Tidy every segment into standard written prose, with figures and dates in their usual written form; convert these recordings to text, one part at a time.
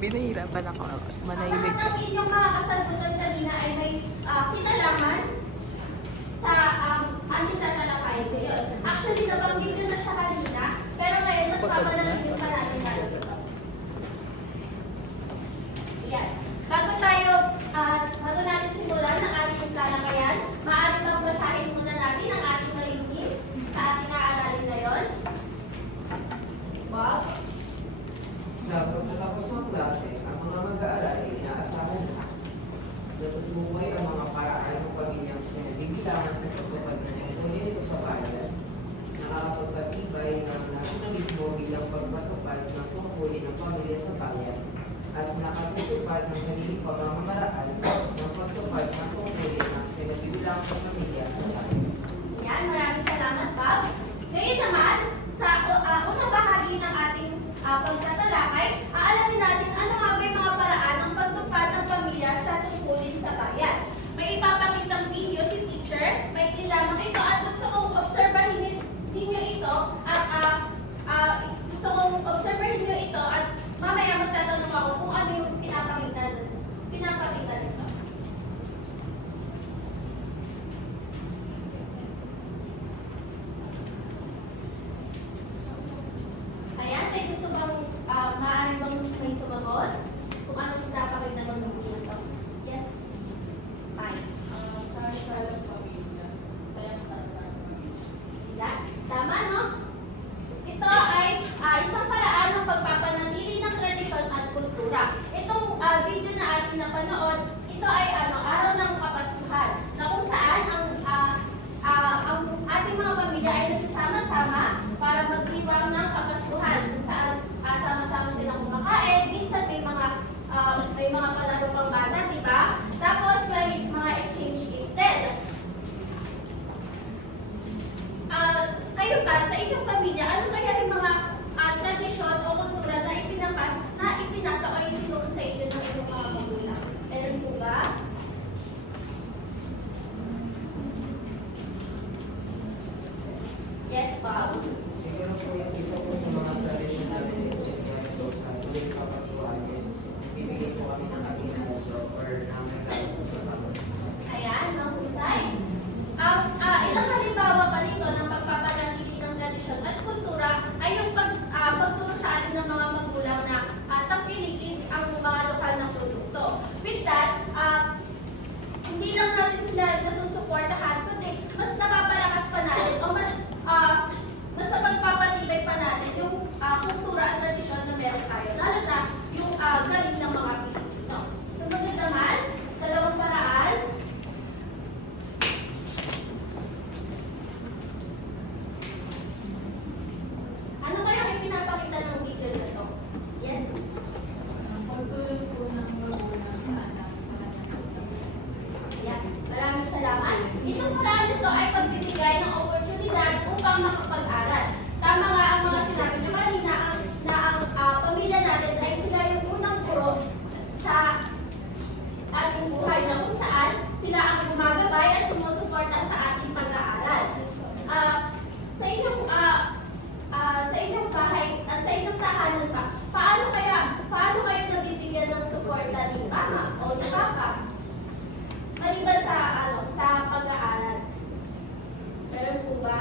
Binahirapan ako. Manahimik. Lahat ng inyong mga kasagutan kanina ay may kinalaman sa aming tatalakayin ngayon. Actually, nabanggit nyo na siya kanina, pero ngayon mas papanalagin pa natin tayo dito. Yan. Bago natin simulan ang ating talakayan, maaari bang basahin muna natin ang ating layunin sa ating aaralin ngayon? Wow. Sa pagkatapos ng klase, ang mga mag-aaral ay inaasahan na natutungkay ang mga paraan ng pamilyang pinagbibilangan sa pagtupad ng ekonomiya nito sa bayan, nakakapagpatibay ng nasyonalismo bilang pagpatupad ng tungkulin ng pamilya sa bayan, at nakatutupad ng sariling pamamaraan ng pagtupad ng tungkulin ng pinagbibilangan sa pamilya sa bayan. Yan, maraming salamat, Bob. Ngayon naman, sa unang bahagi ng ating pagtatalakay, aalamin natin ano nga ba yung mga paraan ng pagtupad ng pamilya sa tungkulin sa bayan. May ipapakitang video si teacher, may lamang ito at gusto kong obserbahin ninyo ito at mamaya magtatanong ako kung ano yung pinapakita nito. Ayan, may gusto bang maaari bang may sumagot? Kung ano yung pinapakita ng video ito? Yes? Fine. Salang pamilya. Sayang talaga sa pamilya. Yan. Tama, no? Ito ay isang paraan ng pagpapanatili ng tradisyon at kultura. Itong video na ating napanood, ito ay araw ng Kapaskuhan, na kung saan ang ating mga pamilya ay nagsasama-sama para magdiwang ng Kapaskuhan, kung saan sama-sama silang kumakain. Minsan may mga palaro pang bata, di ba? Tapos may mga exchange gift din. Kayo ba, sa inyong pamilya, ano kaya yung mga tradisyon o kultura na ipinasa o itinuro sa inyo ng inyong mga magulang? Meron po ba? Yes, Bob? Siguro po yung isa po sa mga tradisyon namin is ito sa tuwing Kapaskuhan is bibigay po kami ng aginaldo or ng regalo po sa tao. Ayan, mahusay. Ilang halimbawa pa nito ng pagpapanatili ng tradisyon at kultura ay yung pagturo sa atin ng mga magulang na tangkilikin ang mga lokal na produkto. With that, hindi lang natin sila nasusuportahan, kundi mas napapalakas pa natin o mas napagpapatibay pa natin yung kultura at tradisyon na meron tayo. Lalo na yung galing ng mga Pilipino. Sumunod naman, dalawang paraan. Ano kaya ang pinapakita ng video na ito? Yes? Pagtulong po ng magulang sa anak sa kanyang pamilya. Yan. Maraming salamat. Itong paraan ito ay pagbibigay ng oportunidad upang makapag-aral. Tama nga ang mga sinabi niyo kanina na ang pamilya natin ay sila yung unang guro sa ating buhay na kung saan sila ang gumagabay at sumusuporta sa ating pag-aaral. Sa inyong bahay, sa inyong tahanan pa, paano kayo nabibigyan ng suporta ni mama o ni papa? Maliban sa pag-aaral. Meron po ba?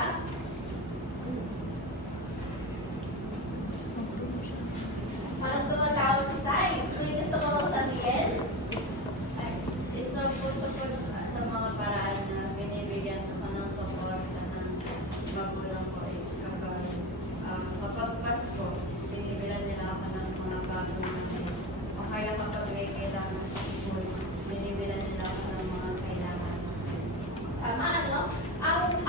Parang tumatawa si Sai. May gusto ko bang sabihin? Isa po sa mga paraan na binibigyan ako ng suporta ng magulang ko is kapag Pasko, binibilan nila ako ng mga bagong mga o kaya kapag may kailangan sa school, binibilan nila ako ng mga kailangan. Tama, ano?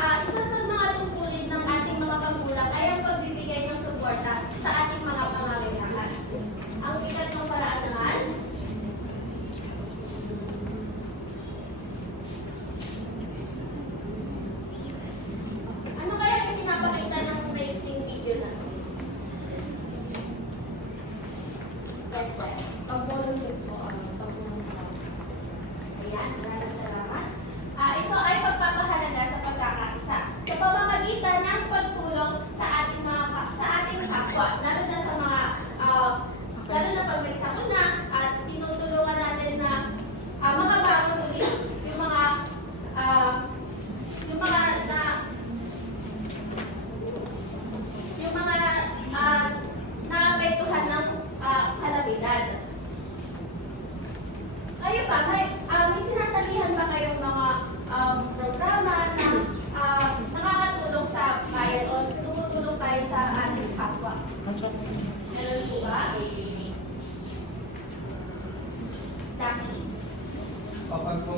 Isa sa mga tungkulin ng ating mga magulang ay ang pagbibigay ng suporta sa ating mga pangangailangan. Ang ikatlong paraan naman, ano kaya yung pinapakita ng maikling video na? Yes, yes. Pag-volunteer po, pagtulong sa Ayan, maraming salamat. Ito ay pagpapahalaga sa pagkakaisa sa pamamagitan ng pagtulong sa ating kapwa, lalo na pag may sakuna,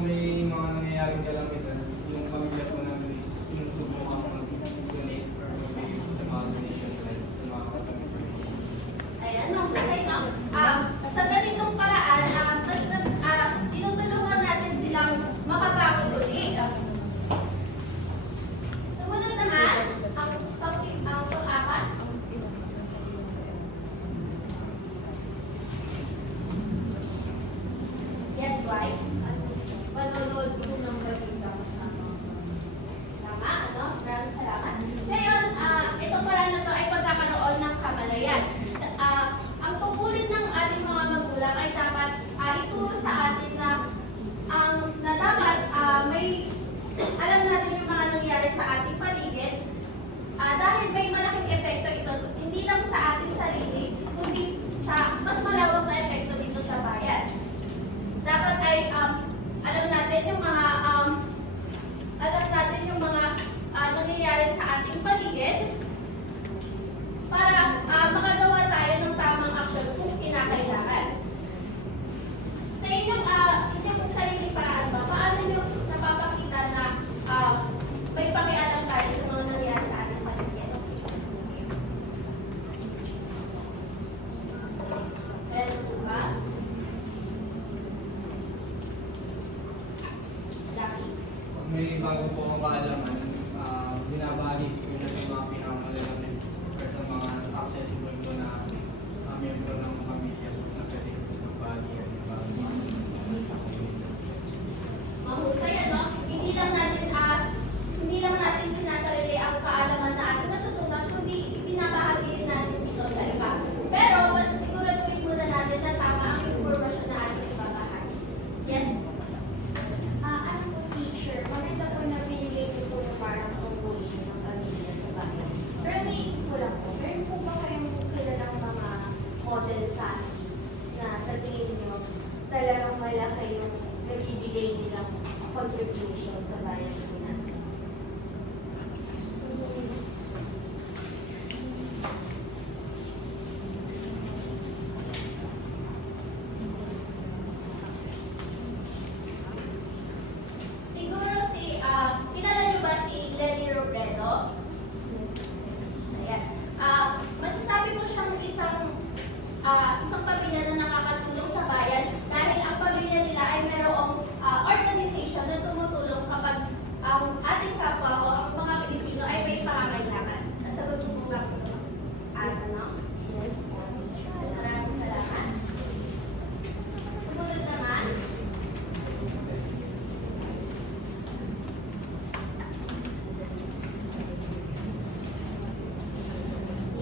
may mga nangyayaring kalamitan, yung pamilya po namin is sinusubukan mag-donate or mag-bigay po sa mga donation site sa mga kapatid. Ayan, mahusay, no? Sa ganitong paraan, tinutulungan natin silang makabangon ulit. Sumunod naman, ang pang-apat. Yes, why? Panonood ko ng balita. Tama, ano? Maraming salamat. Ngayon, itong paraan na to ay pagkakaroon ng kamalayan. Ang tungkulin ng ating mga magulang ay dapat ituro sa atin na dapat may alam natin yung mga nangyayari sa ating paligid dahil may malaking epekto ito hindi lang sa ating sarili kundi sa mas malawak na epekto dito sa bayan. Dapat ay alam natin yung mga nangyayari sa ating paligid para makagawa tayo ng tamang aksyon kung kinakailangan. Sa inyong sarili paraan ba, paano nyo napapakita na may pakialam tayo sa mga nangyayari sa ating paligid? Meron po ba? Lucky? Pag may bago po akong kaalaman, binabali ko yun sa mga pinakamalalaman or sa mga accessible ko na miyembro ng pamilya na pwede magbali at Mahusay, ano? Hindi lang natin sinasarili ang kaalaman na ating natutunan, kundi ibinabahagi din natin ito sa iba. Pero, siguraduhin muna natin na tama ang informasyon na ating ibabahagi. Yes? Ano po, teacher, maganda po na binigay ko po na parang tungkulin ng pamilya sa bahay. Pero naisip ko lang po, meron po ba kayong kilalang mga model families na sa tingin nyo talagang malaki yung nabibigay nilang contribution sa bayan po natin? Siguro kilala niyo ba si Lenny Robredo? Ayan. Masasabi ko siyang isang pamilya na nakakatulong sa bayan dahil ang pamilya nila ay mayroong organization na tumutulong kapag ang ating kapwa o ang mga Pilipino ay may pangangailangan. Nasagot mo ba po naman? Ano? Yes po. Maraming salamat. Sumunod naman.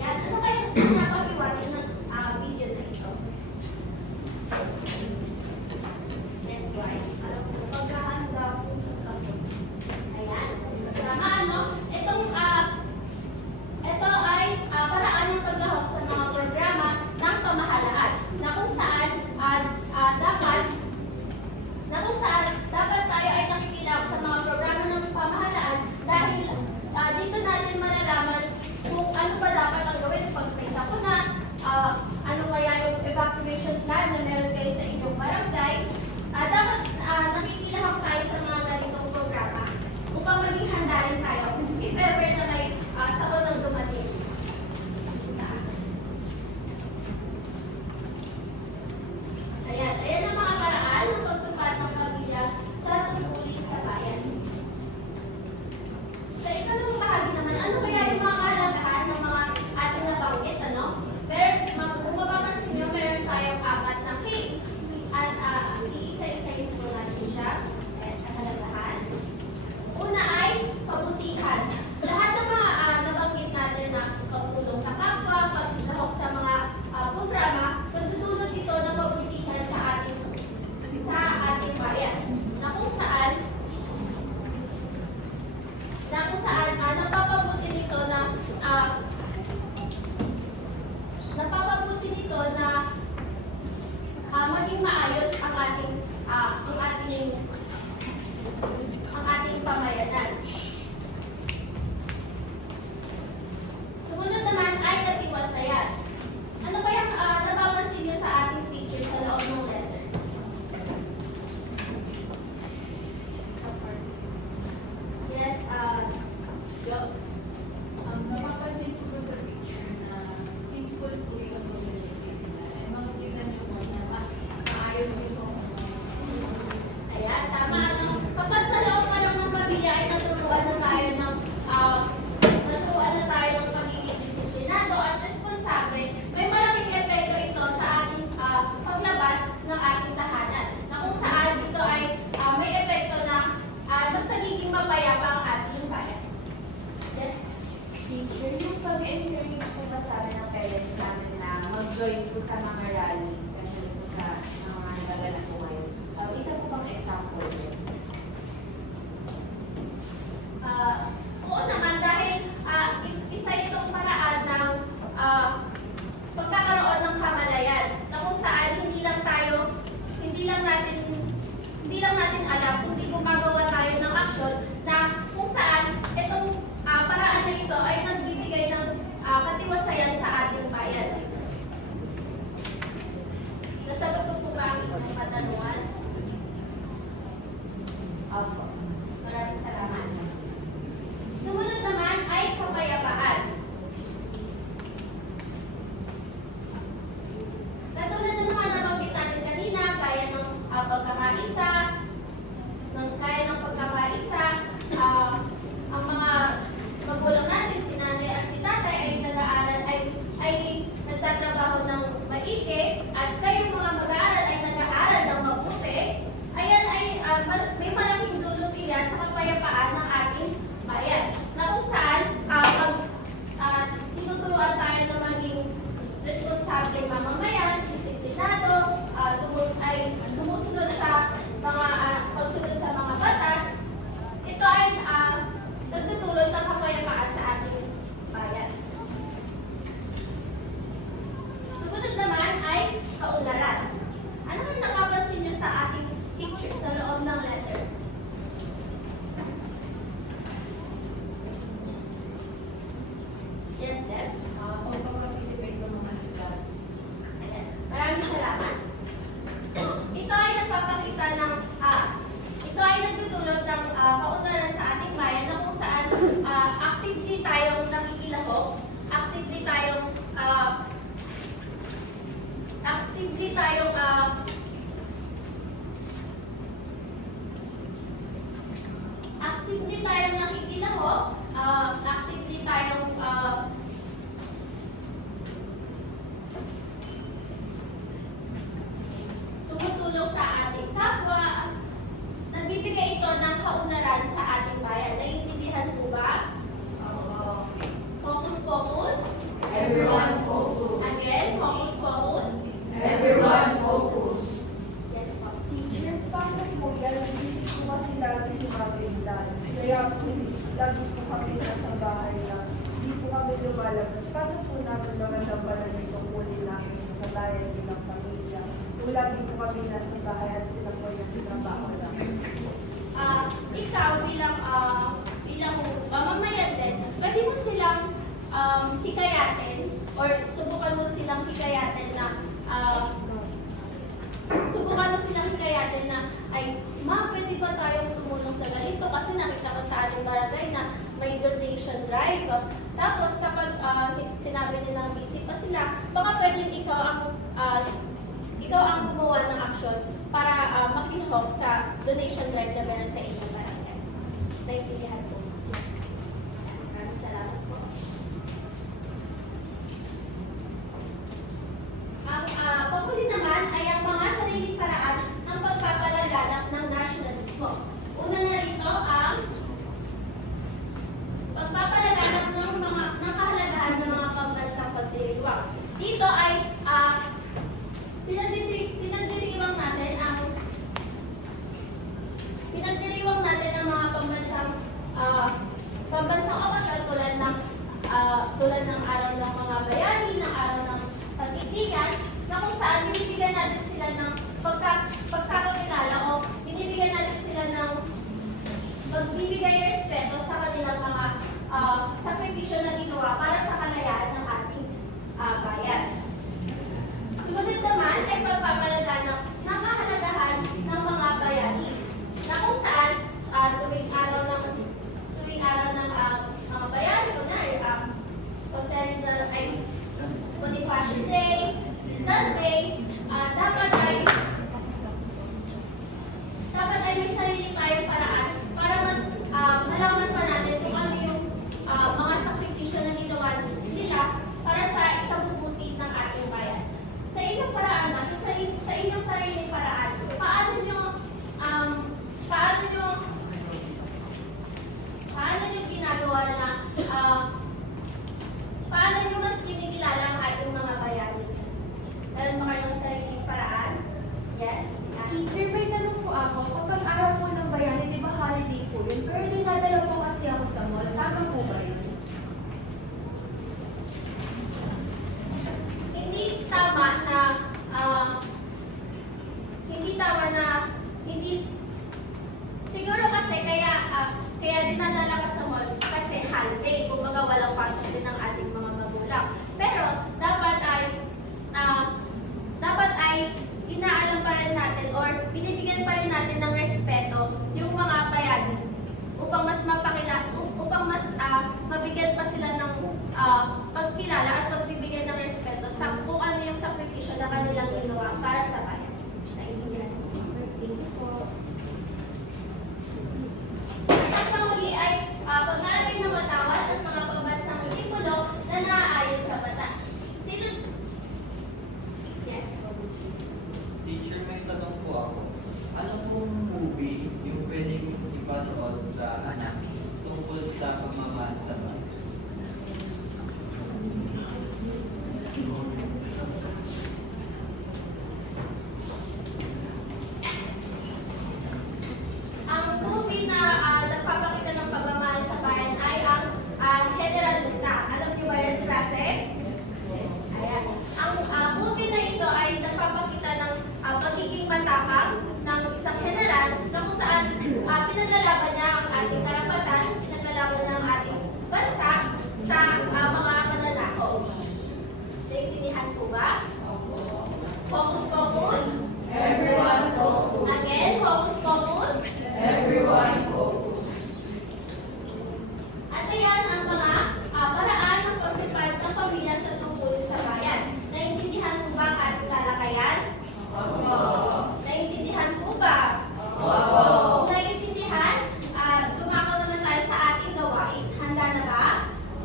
Yan. Ano kayo pinapaliwanag ng video na ito? Yes, why? Alam mo, maghahanda po sa sakit. Ayan. Tama, ano? Ito ay paraan ng paghahok sa mga programa ng pamahalaan na kung saan dapat tayo ay nakikinig sa mga programa ng pamahalaan dahil dito natin malalaman kung ano ba dapat ang gawin pag may sakuna mag-join po sa mga rallies, especially po sa mga naganap po ngayon. Isa po bang example yun? Oo naman, dahil isa itong paraan ng pagkakaroon ng kamalayan na kung saan hindi lang natin alam kung di gumagawa tayo ng aksyon na kung saan itong paraan na ito ay nagbibigay ng katiwasayan sa ating bayan. Nasagot ko po ba ang inyong katanungan? Opo. Maraming salamat. Sumunod naman ay kapayapaan. Katulad ng mga nabanggit natin kanina, gaya ng pagkakaisa, ang mga magulang natin, si nanay at si tatay ay nag-aaral, ay nagtatrabaho ng maigi, at kayong mga mag-aaral ay nag-aaral ng mabuti. Ayan ay may malaking dulot iyan sa kapayapaan ng ating bayan. Na kung saan, tinuturuan tayo na maging responsable mamamayan, disiplinado, sumusunod sa mga pagsunod sa mga batas. Ito ay nagdudulot ng kapayapaan sa ating bayan. Sumunod naman ay kaunlaran. Ano ang nakapansin niyo sa ating picture sa loob ng letter? Yes, Deb? Pag-participate ng mga sila. Ayan. Maraming salamat. Ito ay nagpapakita ng ito ay nagdudulot ng kaunlaran sa ating bayan na kung saan actively tayong nakikilahok, actively tayong nakikilahok, actively tayong tumutulong sa ating kapwa. Nagbibigay ito ng kaunlaran sa ating bayan. Naiintindihan po ba? Focus, focus. Everyone focus. Again, focus, focus. Everyone focus. Yes po. Teachers, paano po yan? Nagising po kasi lagi si Magellan. Kaya po, lagi po kami nasa bahay lang. Hindi po kami lumalabas. Paano po namin naman nabalan itong huli namin sa bayan nilang pamilya? Kung lagi po kami nasa bahay at sila po yung trabaho lang. Ikaw bilang mamamayan din, pwede mo silang hikayatin or subukan mo silang hikayatin na ay, ma, pwede ba tayong tumulong sa ganito? Kasi nakita ko sa ating barangay na may donation drive. Tapos kapag sinabi nila busy pa sila, baka pwedeng ikaw ang gumawa ng aksyon para makilahok sa donation drive na meron sa inyong barangay. Naintindihan po. Maraming salamat po. Ang panghuli naman ay ang mga sariling paraan ng pagpapalaganap ng nasyonalismo. Una na rito ang pagpapalaganap ng kahalagahan ng mga pambansang pagdiriwang. Dito ay pinagdiriwang natin ang mga pambansang okasyon tulad ng araw ng mga bayani, ng araw ng pagtitigan, na kung saan binibigyan natin sila ng pagkakakilala o binibigyan natin sila ng magbibigay respeto sa kanilang mga sakripisyo na ginawa para sa kalayaan ng ating bayan. Sumunod naman ay pagpapalaganap ng kahalagahan ng mga bayani, na kung saan tuwing araw ng mga bayani, kunwari, Jose Rizal ay Bonifacio Day, Rizal Day, dapat ay may sarili tayong paraan para mas malaman pa natin kung ano yung mga sakripisyo na ginawa nila para sa ikabubuti ng ating bayan. Sa inyong paraan ba, sa inyong sariling paraan, paano nyo ginagawa na paano nyo mas kinikilala ang ating mga bayani? Naiintindihan po ba? Focus, focus. Everyone focus. Again, focus, focus. Everyone focus. At ayan ang mga paraan ng pagpipad ng pamilya sa tungkulin sa bayan. Naiintindihan po ba ang ating talakayan? Opo. Naiintindihan po ba? Opo. Kung naiintindihan, dumako naman tayo sa ating gawain. Handa na ba?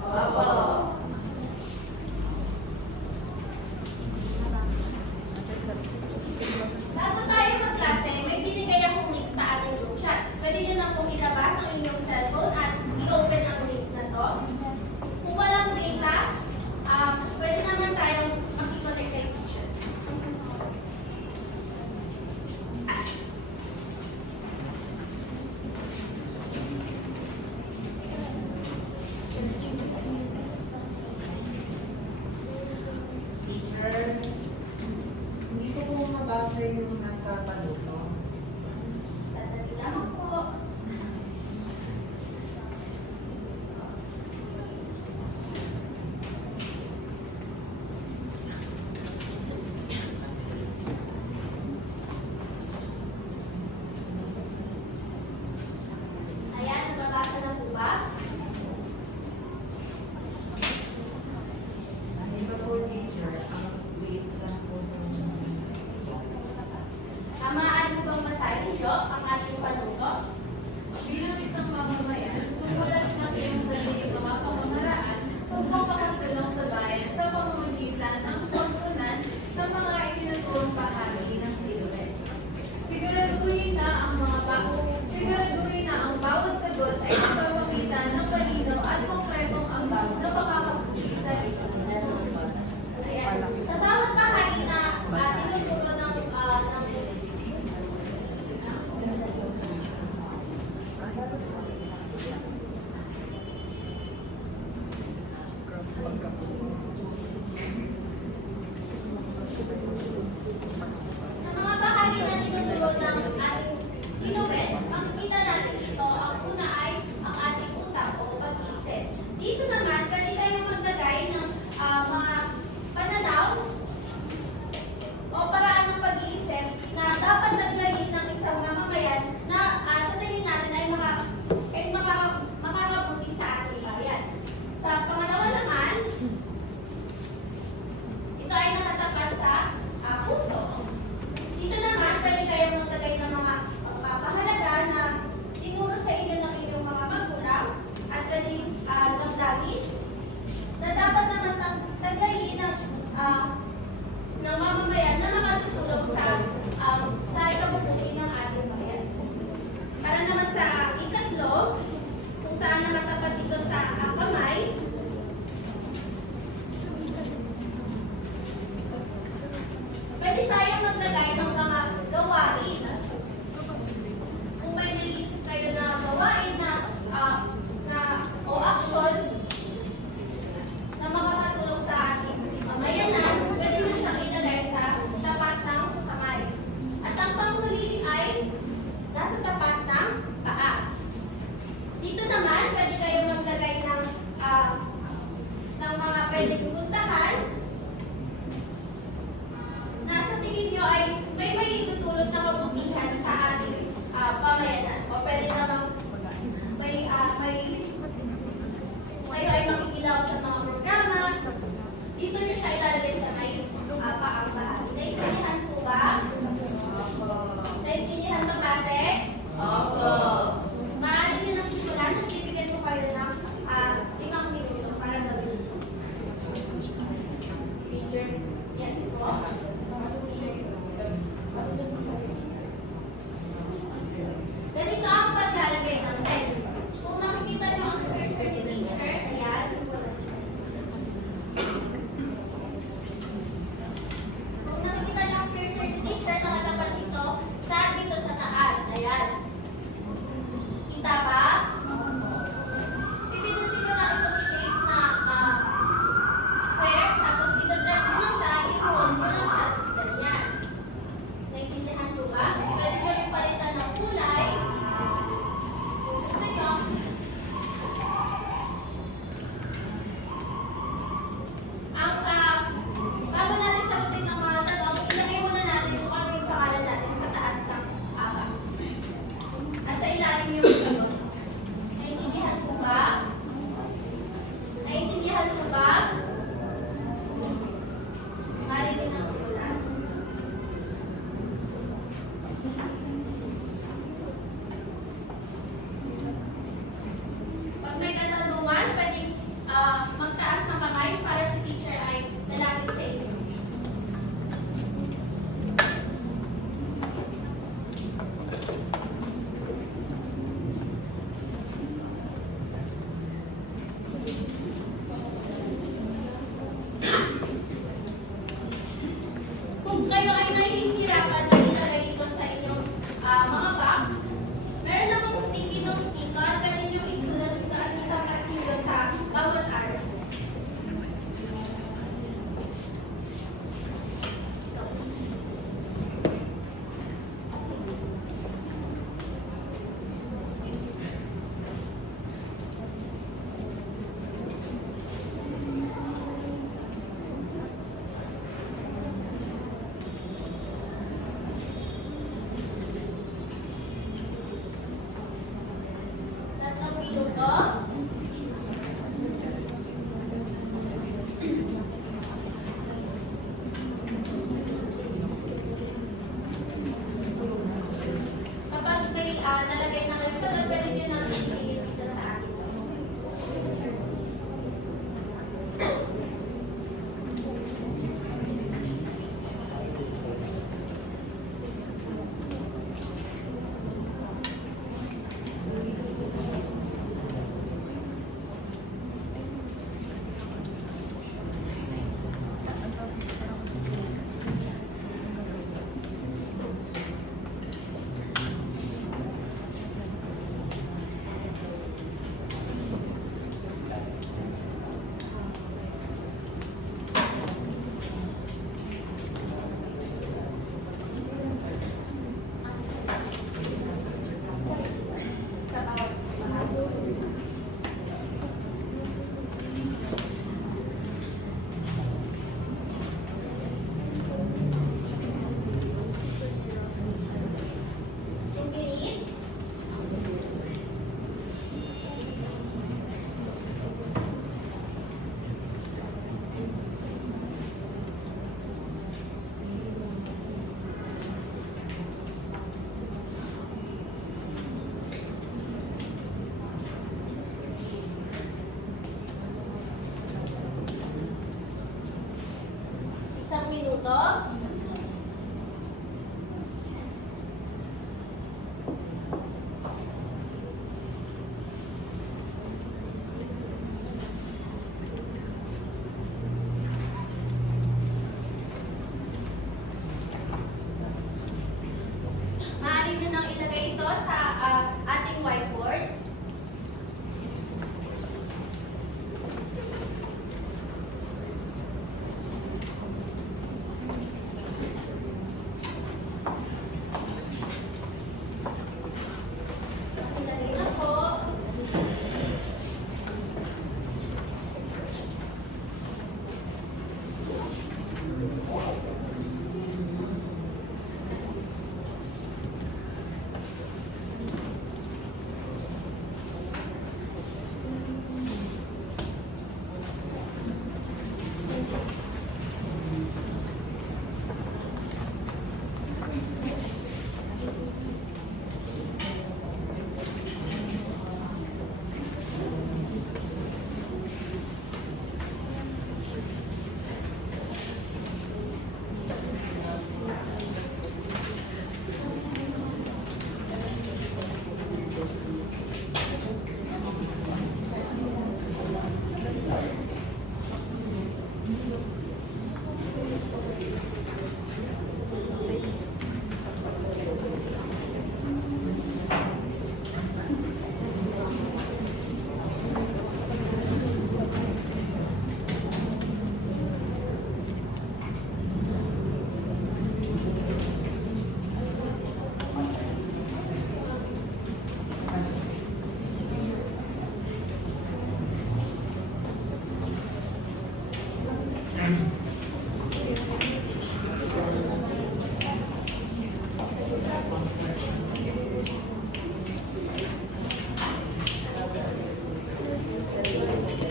Opo. Bago tayo magklase, may binigay akong link sa ating group chat. Pwede nyo na pong ilabas ang inyong cellphone at i-open ang link na to. Kung walang data, pwede naman tayong makikonnect kay teacher. Teacher, hindi ko po mabasa yung nasa panuno. Sandali lang po. Ayan, nababasa na po ba? Hindi ba po, teacher, ang wait lang po ng... Maaari mo bang basahin nyo ang ating panuto? Bilang isang mamamayan, sumulat ng iyong sarili mga pamamaraan upang makatulong sa bayan sa pamamagitan ng pagtunan sa mga itinutulong bahagi ng silhouette. Siguraduhin na ang bawat sagot ay ipapakita ng malinaw at konkretong ambag na makakabuti sa lipunan. Ayan. Sa bawat bahagi na tinuturo ng sa mga bahagi na tinuturo ng ating silhouette, makikita natin dito ang una ay ang ating utak o pag-iisip. Dito naman, pwede kayong maglagay ng mga pananaw o paraan ng pag-iisip na dapat naglayin ng isang mamamayan na sa tingin natin ay makakabuti sa ating bayan. Sa pangalawa naman, ito ay nakatapat sa puso. Dito naman, pwede kayong maglagay ng mga pahalaga na tinuro sa inyo ng inyong mga magulang at pwedeng damdamin na dapat naman taglayin ng mamamayan na makatutulong sa ikabubuti ng ating bayan. Para naman sa ikatlo, kung saan nakatapat dito sa kamay, pwede tayong maglagay ng mga gawain. Kung may naisip kayo na gawain o aksyon na makakatulong sa ating pamayanan, pwede nyo siyang ilagay sa tapat ng kamay. At ang panghuli ay nasa tapat ng paa. Dito naman, pwede kayong maglagay ng mga pwede pupuntahan na sa tingin nyo ay may itutulot na kabutihan sa ating pamayanan. O pwede namang kayo ay makikilaw sa mga programa. Dito nyo siya ilalagay sa may paang bahagi. Naiintindihan po ba? Naiintindihan ba klase? Opo. Maaari nyo nang simulan. Nagbibigyan ko kayo ng 5 minuto para gawin ito. Teacher? Yes po. Ganito ang paglalagay ng text. Kung nakikita nyo ang cursor ni teacher, ayan. Kung nakikita nyo ang cursor ni teacher, nakatapat dito sa taas. Ayan. Kita ba? Pipindutin nyo lang itong shape na square, tapos itadrag nyo lang siya, i-roll nyo lang siya punto. Maaari nyo nang ilagay ito sa ating whiteboard. Ilagay na po.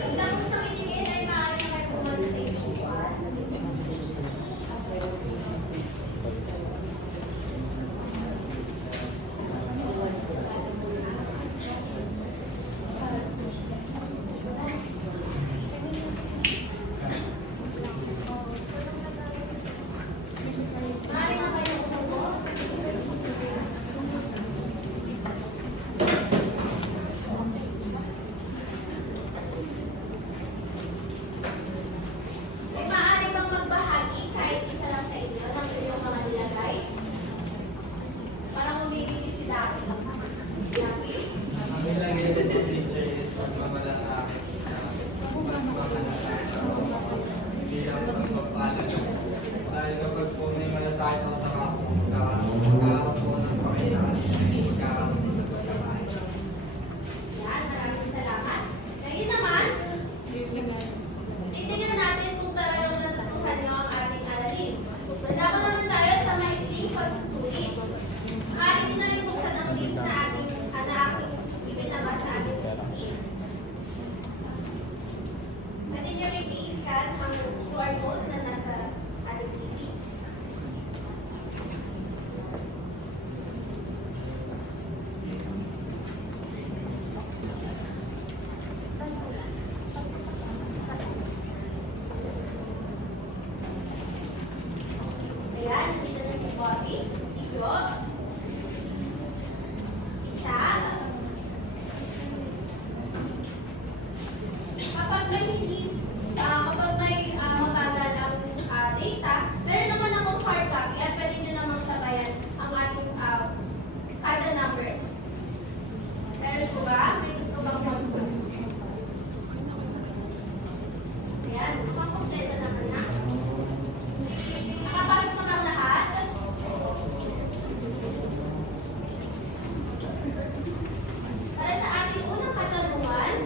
Pagtapos ng itigil ay maaari na kayo pumunta sa stage 1. Maaari na kayo umupo. Ay maaari bang magbahagi kahit isa lang sa inyo ng inyong mga nilagay? Parang umibigay sila ako sa lagi. Ang nilagay din ng teacher is pagmamalasakit na pagmamalasakit sa mga hindi lang pagpapalag. Dahil kapag po may malasakit ako sa kako, magkakaroon po ng pangyayaran, magkakaroon po ng pagkabahay. Yan, maraming salamat. Ngayon naman, titignan natin kung talagang natutuhan niyo ang ating aralin. Nandako naman tayo sa maikling pagsusulit. Maaari niyo na rin buksan ang link na aking ibinaba sa ating screen. Pwede niyo rin i-scan ang QR code na nasa ating TV. Ayan, dito na si Bobby, si Jo, si Cha. Kapag may mabagal ang data, meron naman akong hard copy at pwede nyo namang sabayan ang ating kada number. Meron po ba? May gusto bang mag-put? Ayan, makakompleto naman na. Nakapasok na ang lahat. Para sa ating unang katanungan,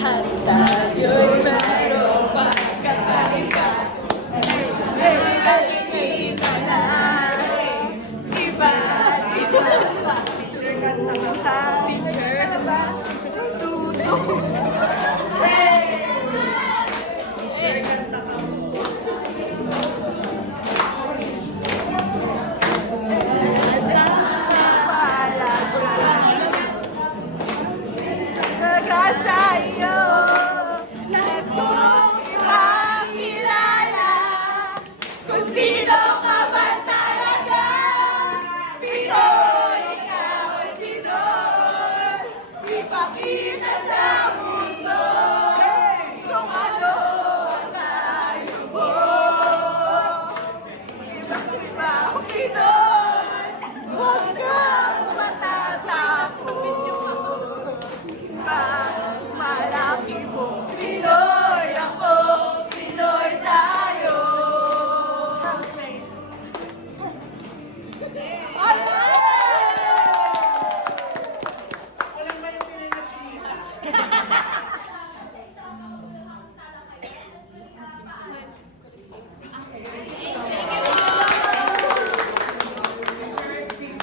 Lahat tayo'y mayroong pagkakaisa. Kita na iba't iba. Picture.